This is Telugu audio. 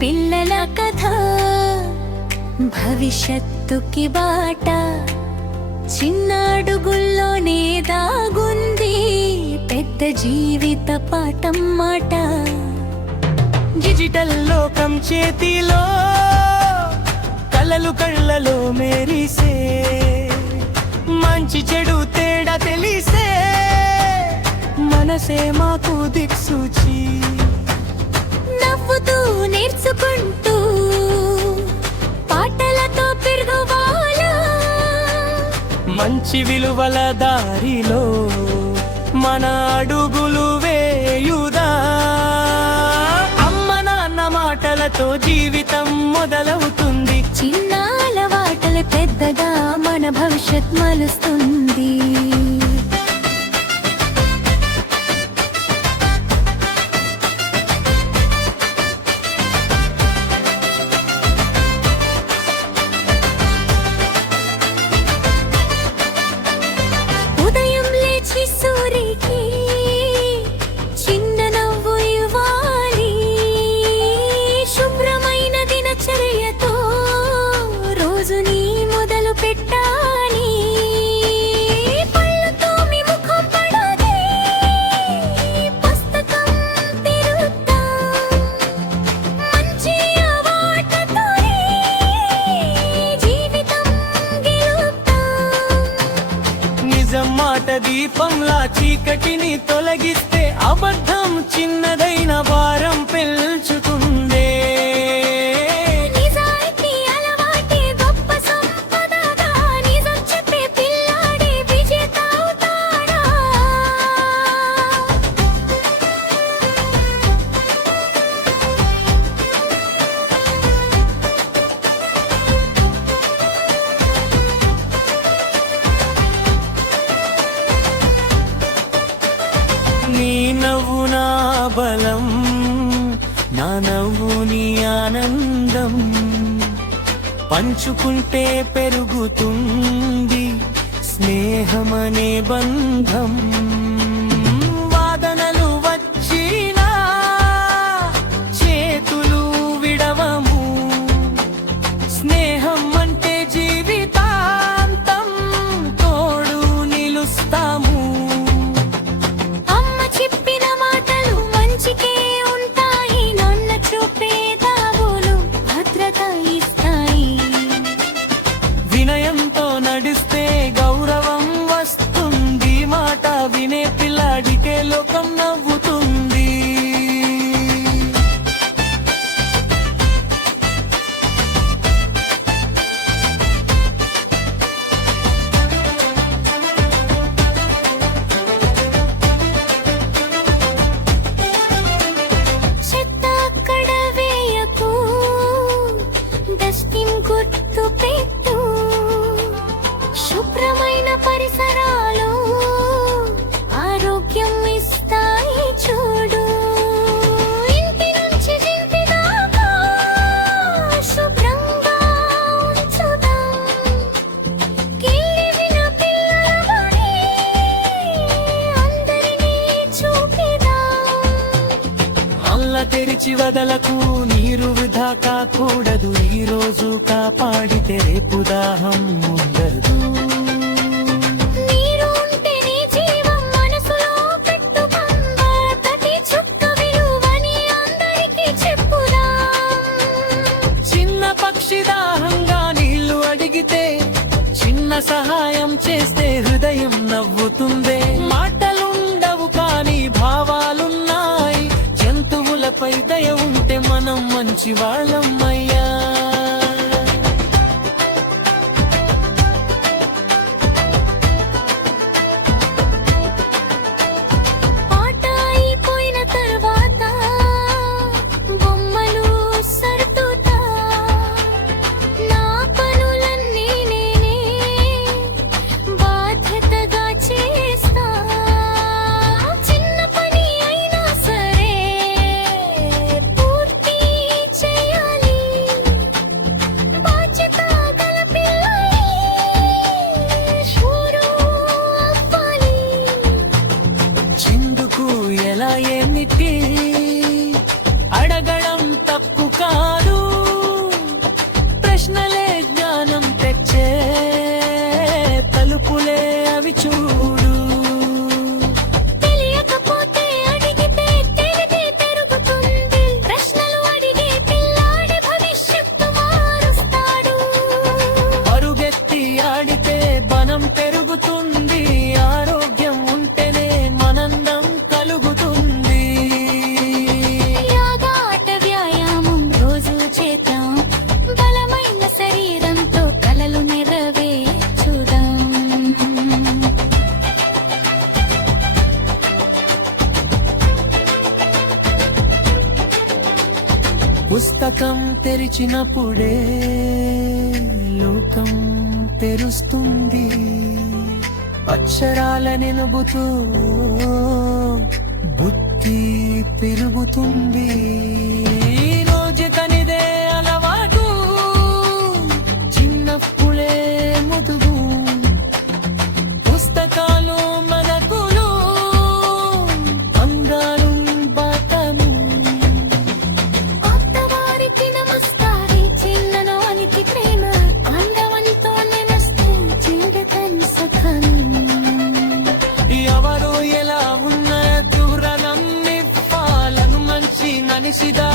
పిల్లల కథ భవిష్యత్తుకి బాట చిన్న అడుగుల్లోనే దాగుంది పెద్ద జీవిత పాఠం మాట. డిజిటల్ లోకం చేతిలో కలలు కళ్ళలో మెరిసే మంచి చెడు తేడా తెలిసే మనసే మాకు దిక్సూచి నవ్వుతూ నేర్చుకుంటూ పాటలతో పెరుగువాలా మంచి విలువల దారిలో మన అడుగులు వేయుదా. అమ్మ నాన్న మాటలతో జీవితం మొదలవుతుంది. చిన్న అలవాటలు పెద్దగా మన భవిష్యత్ మలుస్తుంది. మాట దీపంలా చీకటిని తొలగిస్తే అబద్ధం చిన్నదైన భారం పెంచుతుందే. నీ నవ్వు నా బలం, నా నవ్వు నీ ఆనందం, పంచుకుంటే పెరుగుతుంది స్నేహమనే బంధం. వాదనలు వచ్చినా చేతులు విడవము, స్నేహం అంటే జీవితాంతం తోడు నిలుస్తాము. వినయంతో నడిస్తే గౌరవం వస్తుంది, మాట వినే పిల్లాడికే లోకం నవ్వుతుంది. శుభ్రమైన పరిసరాలు ఆరోగ్యం ఇస్తాయి చూడు. ఇంటి నుంచి ఇంటి దాకా శుభ్రంగా ఉంచుదాం. కిల్లివిన పిల్లల బడి అందరినీ చూపిదాం. అల్ల తెరిచి వదలకు, నీరు వృధా కాకూడదు. ఈ రోజు కాపాడితే రేపు దాహం ఉండదు. చిన్న సహాయం చేస్తే హృదయం నవ్వుతుందే. మాటలుండవు కానీ భావాలున్నాయి, జంతువులపై దయ ఉంటే మనం మంచి వాళ్ళమ్మయ్యా. చిన్న పని ఎలా ఏమిటి అడగడం తప్పు కాదు, ప్రశ్నలే జ్ఞానం తెచ్చే తలుపులే అవి చూడు. తెలియకపోతే అడిగితే తెలివి పెరుగుతుంది. ప్రశ్నలు అడిగే పిల్లాడి భవిష్యత్తు మారుస్తాడు. పరుగెత్తి ఆడితే బలం పెరుగుతుంది, ఆరోగ్యం ఉంటేనే మనందం కలుగుతుంది. యోగాట వ్యాయామం రోజు చేద్దాం, బలమైన శరీరంతో కలలు నెరవేర్చుదాం. పుస్తకం తెరిచినప్పుడే లోకం తెరుస్తుంది, అక్షరాల నిలుపుతూ బుద్ధి పెరుగుతుంది. రోజు కనిదే అలవాటు, చిన్నప్పుడే ముదుగు, పుస్తకాలు మనకులు బంగారు బాటము. కొత్తవారికి నమస్కారే చిన్ననానికి ప్రేమ, అందవంతో నెనస్తే జీవితని సుఖం. ఎవరు ఎలా ఉన్న దూరనం నిప్పాలను మంచి ననిసిదా